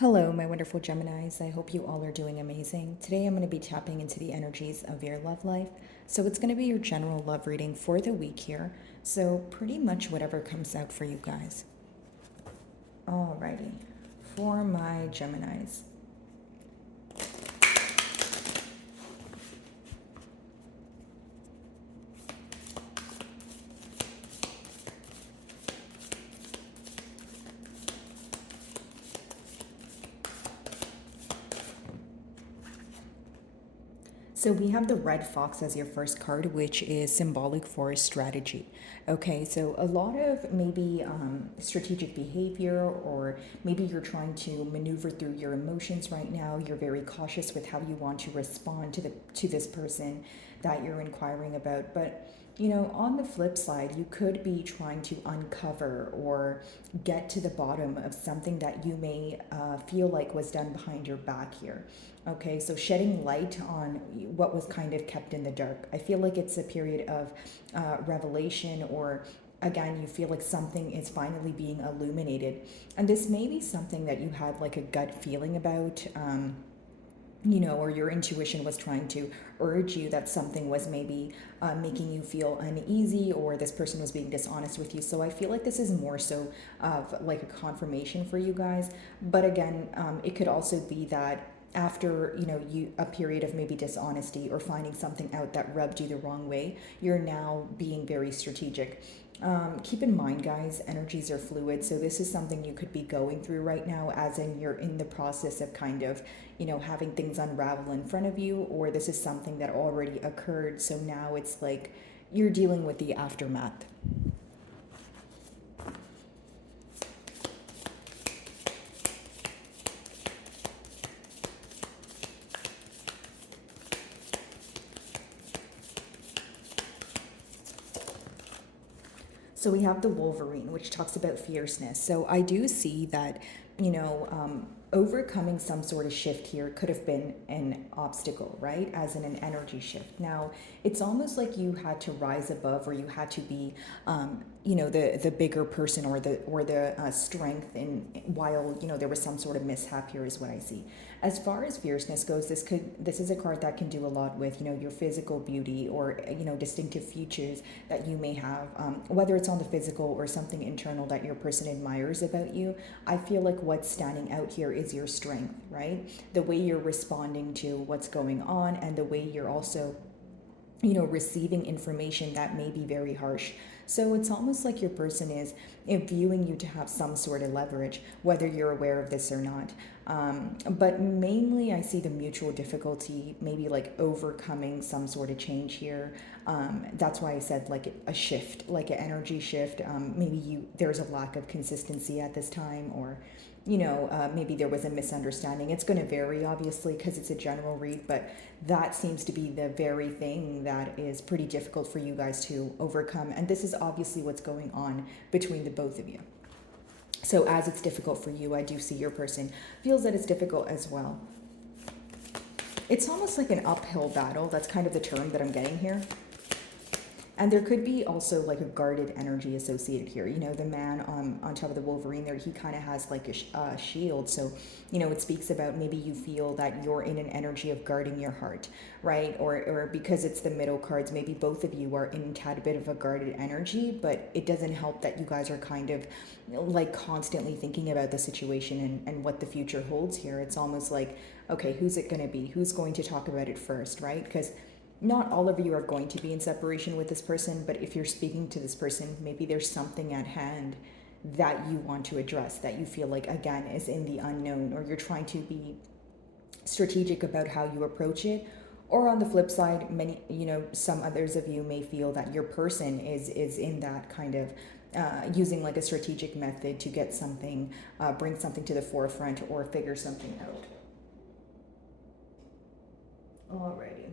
Hello, my wonderful Geminis. I hope you all are doing amazing. Today I'm going to be tapping into the energies of your love life. So it's going to be your general love reading for the week here. So pretty much whatever comes out for you guys. Alrighty. For my Geminis. So we have the red fox as your first card, which is symbolic for strategy. Okay, so a lot of maybe strategic behavior, or maybe you're trying to maneuver through your emotions right now. You're very cautious with how you want to respond to this person that you're inquiring about. But on the flip side, you could be trying to uncover or get to the bottom of something that you may feel like was done behind your back here. Okay, so shedding light on what was kind of kept in the dark. I feel like it's a period of revelation, or again, you feel like something is finally being illuminated. And this may be something that you had like a gut feeling about. Or your intuition was trying to urge you that something was maybe making you feel uneasy, or this person was being dishonest with you. So I feel like this is more so of like a confirmation for you guys. But again, it could also be that after you a period of maybe dishonesty or finding something out that rubbed you the wrong way, you're now being very strategic. Keep in mind, guys, energies are fluid, so this is something you could be going through right now, as in you're in the process of kind of having things unravel in front of you, or this is something that already occurred, so now it's like you're dealing with the aftermath. So we have the Wolverine, which talks about fierceness. So I do see that, overcoming some sort of shift here could have been an obstacle, right? As in an energy shift. Now, it's almost like you had to rise above, or you had to be, the bigger person, or the strength. In while there was some sort of mishap here, is what I see. As far as fierceness goes, this is a card that can do a lot with your physical beauty, or distinctive features that you may have, whether it's on the physical or something internal that your person admires about you. I feel like what's standing out here is your strength, right? The way you're responding to what's going on, and the way you're also receiving information that may be very harsh. So it's almost like your person is viewing you to have some sort of leverage, whether you're aware of this or not. But mainly, I see the mutual difficulty, maybe like overcoming some sort of change here. That's why I said like a shift, like an energy shift. Maybe there's a lack of consistency at this time, or maybe there was a misunderstanding. It's going to vary, obviously, because it's a general read, but that seems to be the very thing that is pretty difficult for you guys to overcome. And this is obviously what's going on between the both of you. So as it's difficult for you, I do see your person feels that it's difficult as well. It's almost like an uphill battle. That's kind of the term that I'm getting here. And there could be also like a guarded energy associated here. The man on top of the Wolverine there, he kind of has like a shield. So, it speaks about maybe you feel that you're in an energy of guarding your heart, right? Or because it's the middle cards, maybe both of you are in a tad bit of a guarded energy, but it doesn't help that you guys are kind of like constantly thinking about the situation and what the future holds here. It's almost like, okay, who's it going to be? Who's going to talk about it first, right? Because not all of you are going to be in separation with this person, but if you're speaking to this person, maybe there's something at hand that you want to address, that you feel like, again, is in the unknown, or you're trying to be strategic about how you approach it. Or on the flip side, some others of you may feel that your person is in that kind of using like a strategic method to get something, bring something to the forefront, or figure something out. Alrighty.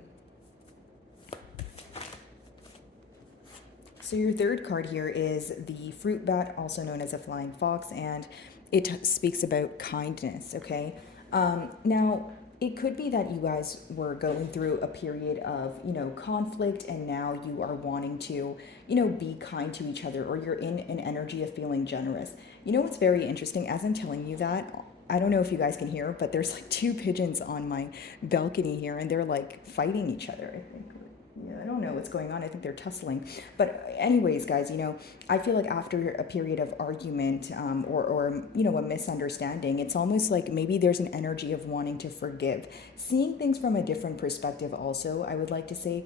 So your third card here is the fruit bat, also known as a flying fox, and it speaks about kindness, okay? Now, it could be that you guys were going through a period of, conflict, and now you are wanting to, be kind to each other, or you're in an energy of feeling generous. What's very interesting, as I'm telling you that, I don't know if you guys can hear, but there's like two pigeons on my balcony here, and they're like fighting each other, I think. Yeah, I don't know what's going on. I think they're tussling. But anyways, guys, I feel like after a period of argument, or a misunderstanding, it's almost like maybe there's an energy of wanting to forgive, seeing things from a different perspective. Also, I would like to say,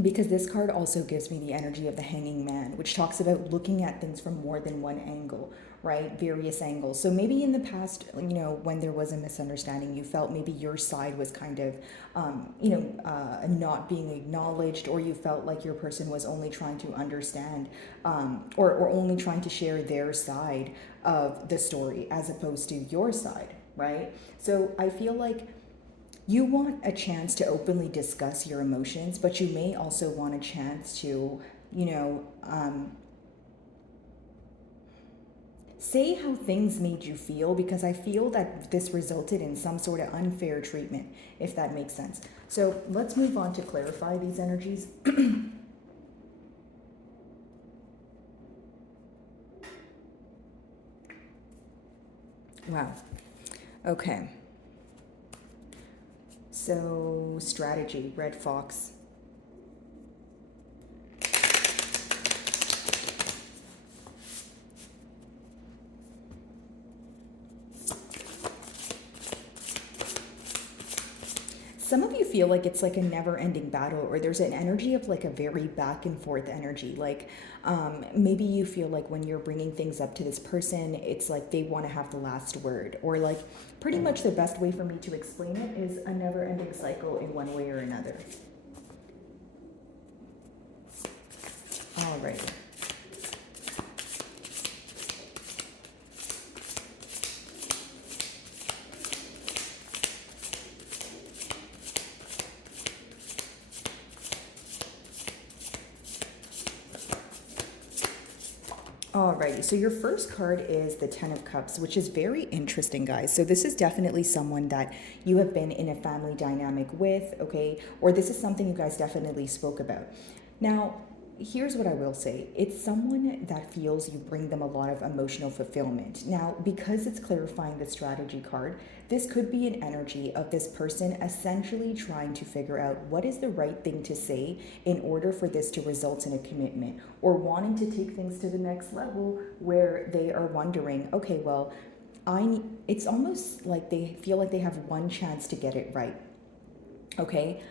because this card also gives me the energy of the hanging man, which talks about looking at things from more than one angle, right? Various angles. So maybe in the past, when there was a misunderstanding, you felt maybe your side was kind of not being acknowledged, or you felt like your person was only trying to understand, or only trying to share their side of the story as opposed to your side, right? So I feel like you want a chance to openly discuss your emotions, but you may also want a chance to, say how things made you feel, because I feel that this resulted in some sort of unfair treatment, if that makes sense. So let's move on to clarify these energies. Wow. Okay. So, strategy, red fox. Some of you feel like it's like a never ending battle, or there's an energy of like a very back and forth energy. Like maybe you feel like when you're bringing things up to this person, it's like they want to have the last word, or like pretty much the best way for me to explain it is a never ending cycle in one way or another. All right. Alrighty, so your first card is the Ten of Cups, which is very interesting, guys. So this is definitely someone that you have been in a family dynamic with, okay? Or this is something you guys definitely spoke about. Now, here's what I will say. It's someone that feels you bring them a lot of emotional fulfillment. Now, because it's clarifying the strategy card, this could be an energy of this person essentially trying to figure out what is the right thing to say in order for this to result in a commitment, or wanting to take things to the next level where they are wondering, okay, well, it's almost like they feel like they have one chance to get it right. Okay.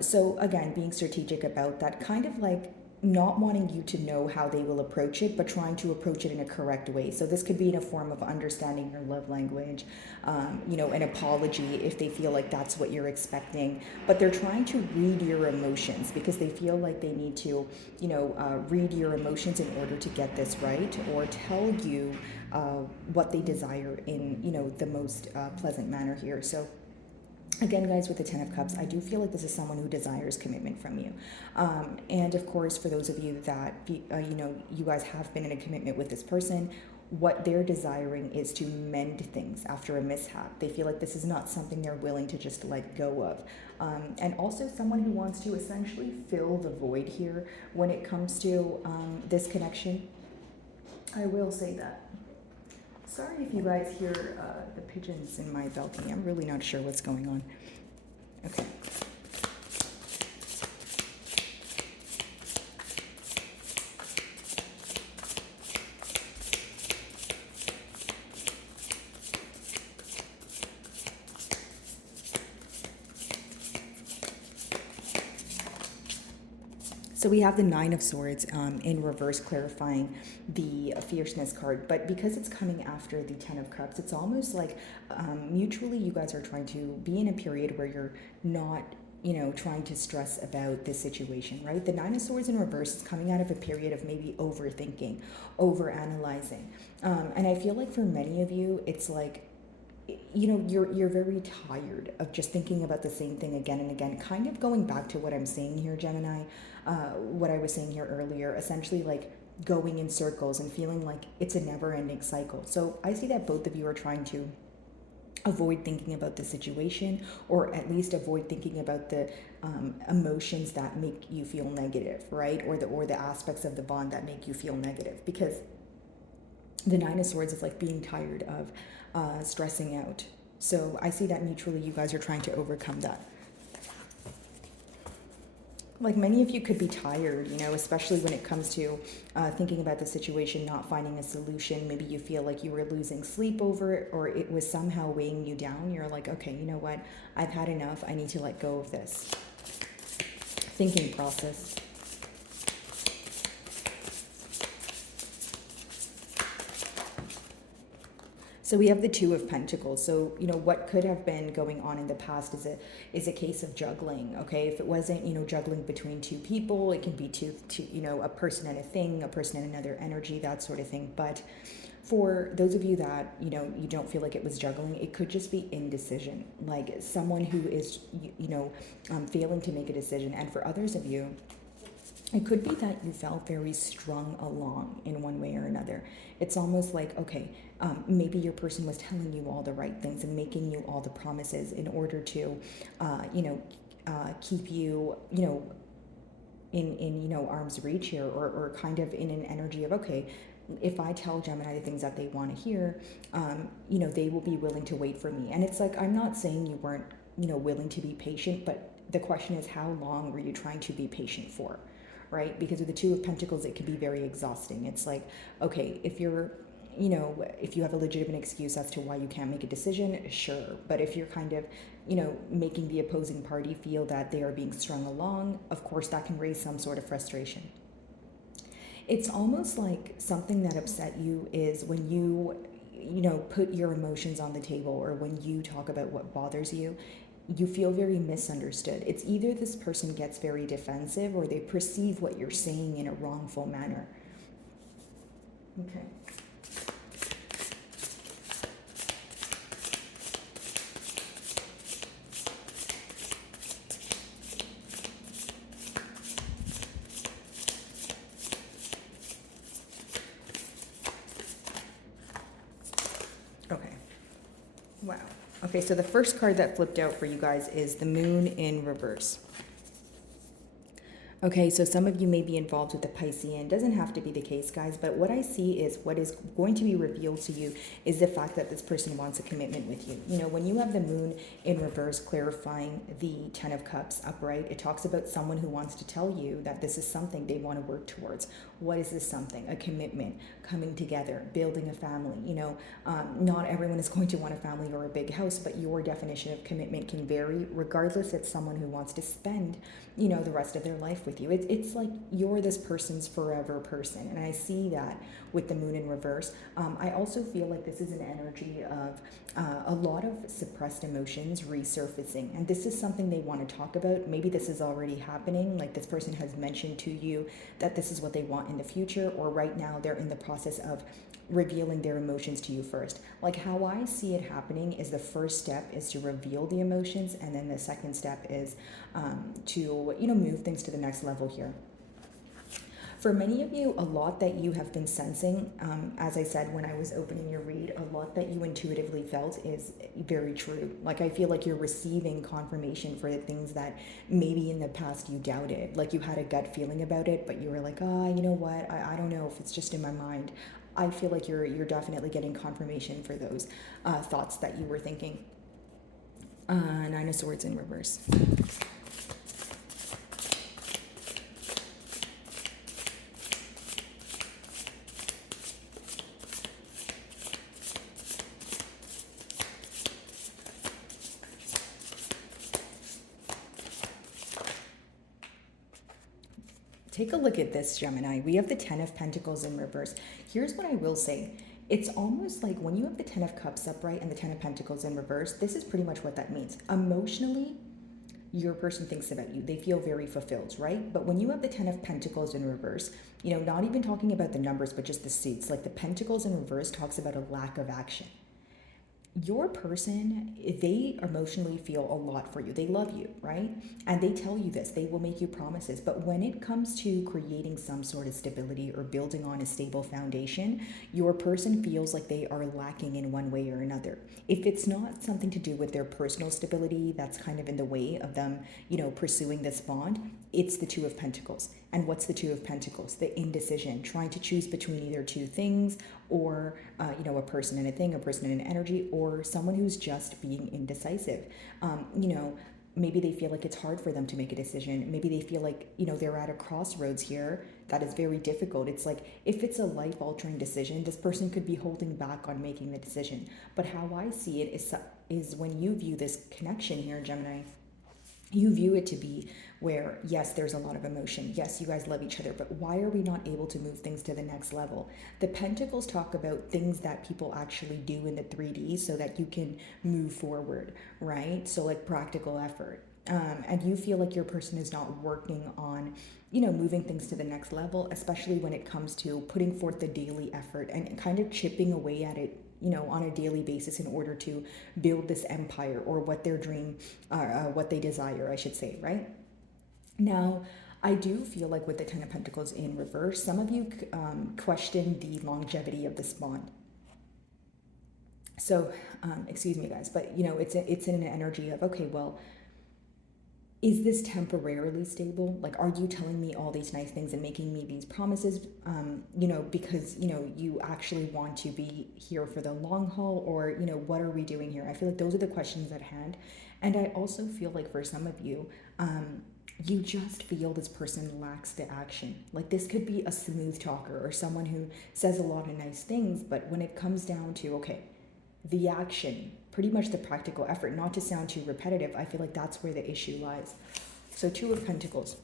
So again, being strategic about that, kind of like not wanting you to know how they will approach it, but trying to approach it in a correct way. So this could be in a form of understanding your love language, an apology if they feel like that's what you're expecting. But they're trying to read your emotions because they feel like they need to, read your emotions in order to get this right, or tell you what they desire in, the most pleasant manner here. So again, guys, with the Ten of Cups, I do feel like this is someone who desires commitment from you. And of course, for those of you that, you guys have been in a commitment with this person, what they're desiring is to mend things after a mishap. They feel like this is not something they're willing to just let go of. And also someone who wants to essentially fill the void here when it comes to this connection. I will say that. Sorry if you guys hear the pigeons in my balcony. I'm really not sure what's going on. Okay. So we have the Nine of Swords in reverse, clarifying the fierceness card. But because it's coming after the Ten of Cups, it's almost like mutually you guys are trying to be in a period where you're not, trying to stress about this situation, right? The Nine of Swords in reverse is coming out of a period of maybe overthinking, overanalyzing. And I feel like for many of you, it's like, you're very tired of just thinking about the same thing again and again, kind of going back to what I'm saying here, Gemini, what I was saying here earlier, essentially like going in circles and feeling like it's a never ending cycle. So I see that both of you are trying to avoid thinking about the situation, or at least avoid thinking about the emotions that make you feel negative, right? Or the aspects of the bond that make you feel negative, because The Nine of Swords is like being tired of stressing out. So I see that mutually you guys are trying to overcome that. Like many of you could be tired, especially when it comes to thinking about the situation, not finding a solution. Maybe you feel like you were losing sleep over it, or it was somehow weighing you down. You're like, okay, you know what? I've had enough. I need to let go of this. Thinking process. So we have the Two of Pentacles. So, what could have been going on in the past is a case of juggling, okay? If it wasn't, juggling between two people, it can be two, a person and a thing, a person and another energy, that sort of thing. But for those of you that, you don't feel like it was juggling, it could just be indecision, like someone who is, failing to make a decision. And for others of you, it could be that you felt very strung along in one way or another. It's almost like, okay, maybe your person was telling you all the right things and making you all the promises in order to, keep you, in arm's reach here, or kind of in an energy of, okay, if I tell Gemini the things that they want to hear, they will be willing to wait for me. And it's like, I'm not saying you weren't, willing to be patient, but the question is, how long were you trying to be patient for? Right? Because with the Two of Pentacles, it can be very exhausting. It's like, okay, if you're, if you have a legitimate excuse as to why you can't make a decision, sure. But if you're kind of, making the opposing party feel that they are being strung along, of course, that can raise some sort of frustration. It's almost like something that upset you is when you put your emotions on the table, or when you talk about what bothers you, you feel very misunderstood. It's either this person gets very defensive, or they perceive what you're saying in a wrongful manner. Okay. Okay. Wow. Okay, so the first card that flipped out for you guys is the Moon in reverse. Okay, so some of you may be involved with the Piscean. Doesn't have to be the case, guys, but what I see is what is going to be revealed to you is the fact that this person wants a commitment with you. When you have the Moon in reverse clarifying the Ten of Cups upright, it talks about someone who wants to tell you that this is something they want to work towards. What is this something? A commitment, coming together, building a family. Not everyone is going to want a family or a big house, but your definition of commitment can vary. Regardless, it's someone who wants to spend, the rest of their life with you. It's like you're this person's forever person. And I see that with the Moon in reverse. I also feel like this is an energy of a lot of suppressed emotions resurfacing. And this is something they want to talk about. Maybe this is already happening. Like this person has mentioned to you that this is what they want in the future, or right now they're in the process of revealing their emotions to you first. Like how I see it happening is the first step is to reveal the emotions, and then the second step is to move things to the next level here. For many of you, a lot that you have been sensing, as I said when I was opening your read, a lot that you intuitively felt is very true. Like I feel like you're receiving confirmation for the things that maybe in the past you doubted. Like you had a gut feeling about it, but you were like, you know what? I don't know if it's just in my mind. I feel like you're definitely getting confirmation for those thoughts that you were thinking. Nine of Swords in reverse. Take a look at this, Gemini. We have the Ten of Pentacles in reverse. Here's what I will say. It's almost like when you have the Ten of Cups upright and the Ten of Pentacles in reverse, this is pretty much what that means. Emotionally, your person thinks about you. They feel very fulfilled, right? But when you have the Ten of Pentacles in reverse, not even talking about the numbers, but just the seats, like the Pentacles in reverse talks about a lack of action. Your person, they emotionally feel a lot for you. They love you, right? And they tell you this. They will make you promises. But when it comes to creating some sort of stability or building on a stable foundation, your person feels like they are lacking in one way or another. If it's not something to do with their personal stability that's kind of in the way of them, pursuing this bond, it's the Two of Pentacles. And what's the Two of Pentacles? The indecision, trying to choose between either two things, or a person and a thing, a person and an energy, or someone who's just being indecisive. Maybe they feel like it's hard for them to make a decision. Maybe they feel like, they're at a crossroads here that is very difficult. It's like, if it's a life altering decision, this person could be holding back on making the decision. But how I see it is when you view this connection here, Gemini, you view it to be where, yes, there's a lot of emotion. Yes, you guys love each other, but why are we not able to move things to the next level? The Pentacles talk about things that people actually do in the 3D so that you can move forward, right? So like practical effort. And you feel like your person is not working on, moving things to the next level, especially when it comes to putting forth the daily effort and kind of chipping away at it, on a daily basis in order to build this empire or what their dream, what they desire, I should say, right? Now, I do feel like with the Ten of Pentacles in reverse, some of you question the longevity of this bond. So, excuse me, guys, but it's in an energy of, okay, well, is this temporarily stable? Like, are you telling me all these nice things and making me these promises, because, you actually want to be here for the long haul, or, what are we doing here? I feel like those are the questions at hand. And I also feel like for some of you, you just feel this person lacks the action. Like, this could be a smooth talker or someone who says a lot of nice things, but when it comes down to, okay, the action, pretty much the practical effort, not to sound too repetitive, I feel like that's where the issue lies. So Two of Pentacles.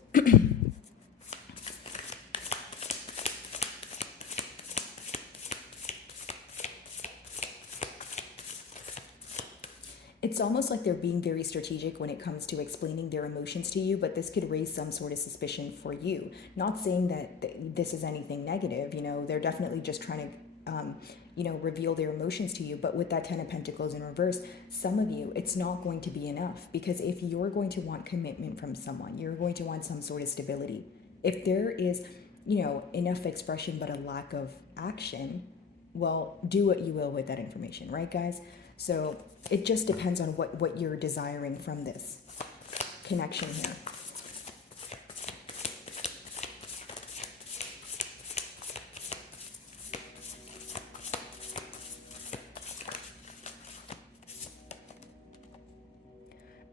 It's almost like they're being very strategic when it comes to explaining their emotions to you, but this could raise some sort of suspicion for you. Not saying that this is anything negative, they're definitely just trying to reveal their emotions to you. But with that Ten of Pentacles in reverse, some of you, it's not going to be enough, because if you're going to want commitment from someone, you're going to want some sort of stability. If there is, enough expression but a lack of action, well, do what you will with that information, right, guys? So it just depends on what you're desiring from this connection here.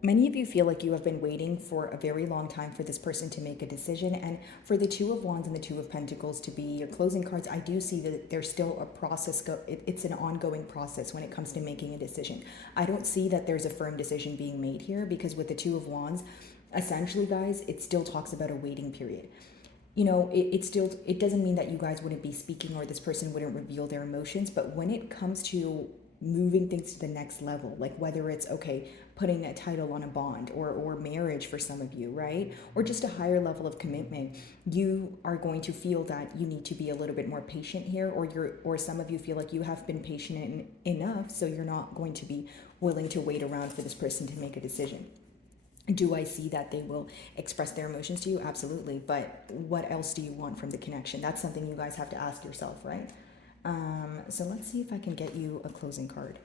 Many of you feel like you have been waiting for a very long time for this person to make a decision. And for the Two of Wands and the Two of Pentacles to be your closing cards, I do see that there's still a process. It's an ongoing process when it comes to making a decision. I don't see that there's a firm decision being made here, because with the Two of Wands, essentially, guys, it still talks about a waiting period. It doesn't mean that you guys wouldn't be speaking or this person wouldn't reveal their emotions, but when it comes to moving things to the next level, like whether it's, okay, putting a title on a bond or marriage for some of you, right? Or just a higher level of commitment, you are going to feel that you need to be a little bit more patient here, or some of you feel like you have been patient enough, so you're not going to be willing to wait around for this person to make a decision. Do I see that they will express their emotions to you? Absolutely. But what else do you want from the connection? That's something you guys have to ask yourself, right? So let's see if I can get you a closing card.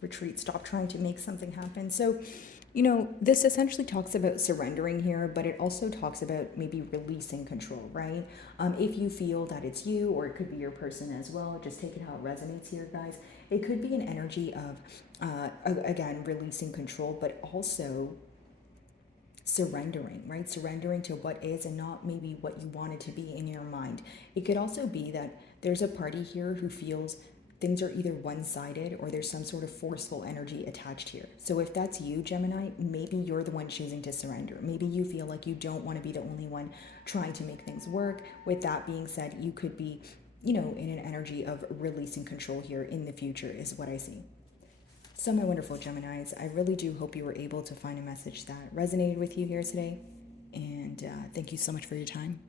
Retreat, stop trying to make something happen. So, this essentially talks about surrendering here, but it also talks about maybe releasing control, right? If you feel that it's you, or it could be your person as well, just take it how it resonates here, guys. It could be an energy of, again, releasing control, but also surrendering, right? Surrendering to what is and not maybe what you want it to be in your mind. It could also be that there's a party here who feels things are either one-sided or there's some sort of forceful energy attached here. So if that's you, Gemini, maybe you're the one choosing to surrender. Maybe you feel like you don't want to be the only one trying to make things work. With that being said, you could be, in an energy of releasing control here in the future is what I see. So my wonderful Geminis, I really do hope you were able to find a message that resonated with you here today. And thank you so much for your time.